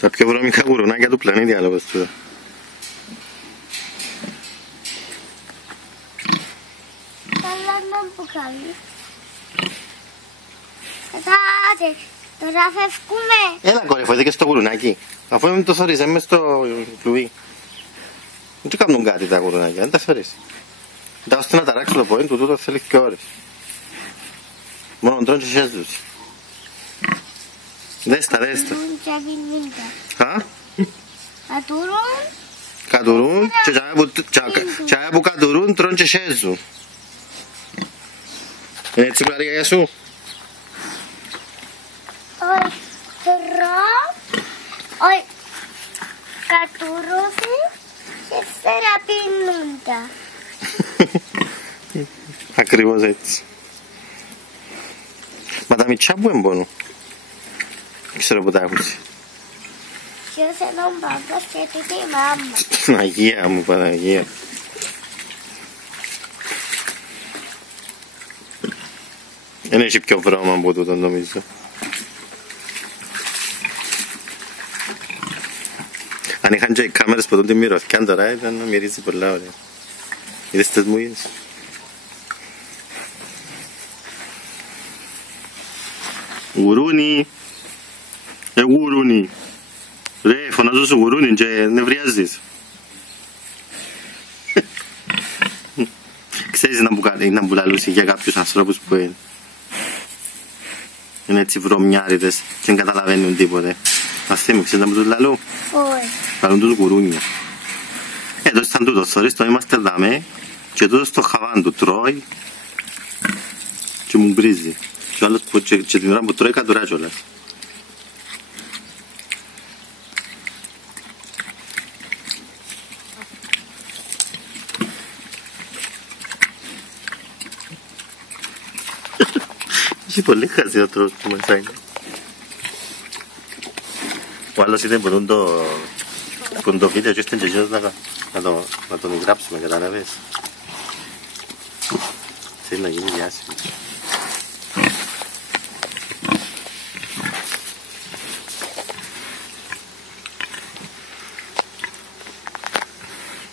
Τα πιο βρώμικα γουρουνάκια του πλανήτη, άλλο πως τούτο. Καλά να που κάνει. Κάτσε, τώρα φεύγουμε. Έλα κόρη, φοήθηκε στο γουρουνάκι. Αφού είμαι το θωρείς, είμαι στο κλουβί. Δεν κάνουν κάτι τα γουρουνάκια, δεν τα θωρείς. Τα ώστε να ταράξω το πόδι του, τούτο θέλει και ώρες. Μόνο τρώνε και σέζους. Δες τα. Α? Κατουρούν και τσάια που κατουρούν τρώνε και σέζουν. Είναι έτσι πλάρικα για σου? Όχι, όχι, κατουρούθη και θεραπεινούντα. Ακριβώς έτσι. Μα τα μητσά που εμπώνουν. Δεν ξέρω που τα έχουν. Ποιος είναι ο μπαμπάς και τούτη η μάμα. Αγία μου, Παναγία. Δεν έχει πιο βρώμα από τούτο νομίζω. Αν είχαν και οι κάμερες που τον μυρωθκάν τώρα ήταν να μυρίζει πολλά ωραία. Είδες τις μούγες. Γουρούνι. Γουρούνι. Ρε, φωνάζω σου γουρούνι και νευριάζεις. Ξέρεις να μπουλαλούσει για κάποιους ανθρώπους που είναι έτσι βρωμιάριδες και δεν καταλαβαίνουν τίποτε. Ας θυμώ, ξέρεις να μου τους λαλού. Όχι. Λαλούν τους γουρούνια. Εδώ ήταν τούτο, θωρείς, το είμαστε δάμε και τούτο στο χαβάν του τρώει και μου μπρίζει. Και ο άλλος και την ώρα που τρώει κατουρά κιόλας. Έχει πολύ χαζί ο τρόπος που μας κάνει. Ο άλλος ήταν που το βίντεο και ήρθαν και εκείνος να τον γράψουμε, καταλαβες. Θέλει να γίνει διάσημος.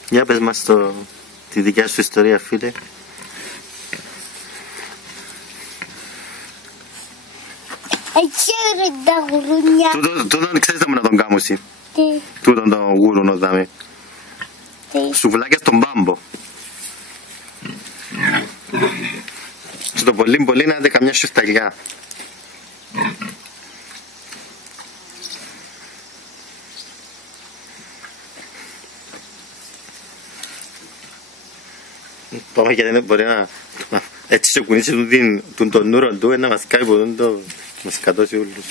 Για πες μας τη δικιά σου ιστορία, φίλε. Ξέρει τα γουρούνια. Τούτον ξέρεις να τον κάνω εσύ. Τι. Τούτον το γουρούνο δάμε. Τι. Σουβλάκια στον μπάμπο. Στο πολύ πολύ να δει καμιά σιφταλιά. Πάμε και δεν μπορεί να έτσι σε κουνήσει τον νούρο του να μας κάνει που το μας κατώσει όλους.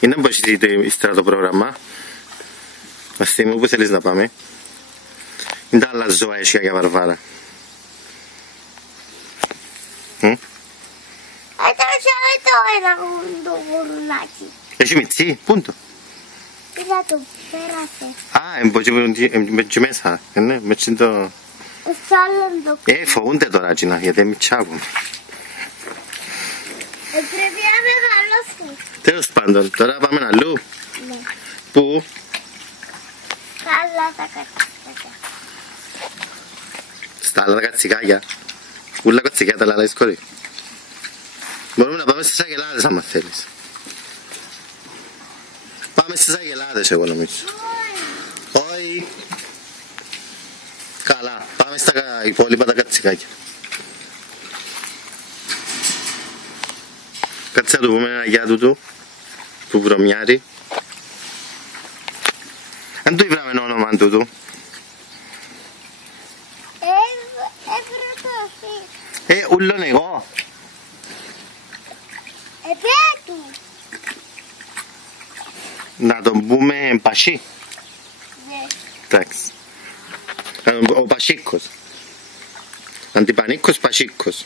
Είναι να μπορείς ύστερα το πρόγραμμα. Ας θυμώ που θέλεις να πάμε. Είναι τα άλλα ζώα έσια για Βαρβάρα. Το ένα γουρουνάκι. Έχει μητσί, πού είναι το? Είδα το πέρασε. Α, είμαι και μέσα, ναι, με έτσι το... Σάλλον το Φοβούνται τώρα, Τζίνα, γιατί είναι μητσάβουν. πρέπει να μεγαλώσουν. Τέλος πάντων, τώρα πάμε αλλού. Ναι. Πού? Καλά τα κατσικάκια. Στα άλλα τα κατσικάκια. Ούλα κατσικάκια τα λαλάεις κόρη. Μπορούμε να πάμε στις αγελάδες άμα θέλεις. Πάμε στις αγελάδες εγώ νομίζω. Όχι. Καλά, πάμε στα υπόλοιπα τα κατσικάκια. Κάτσε να του πούμε ένα γεια του βρωμιάρι. Αν του ήβραμε όνομα του. Έβρε το εσύ. Ούλον εγώ. Επέτου. Να τον πούμε Πασί. Ναι. Εντάξει. Ο Πασίκος. Αντιπανίκος Πασίκος.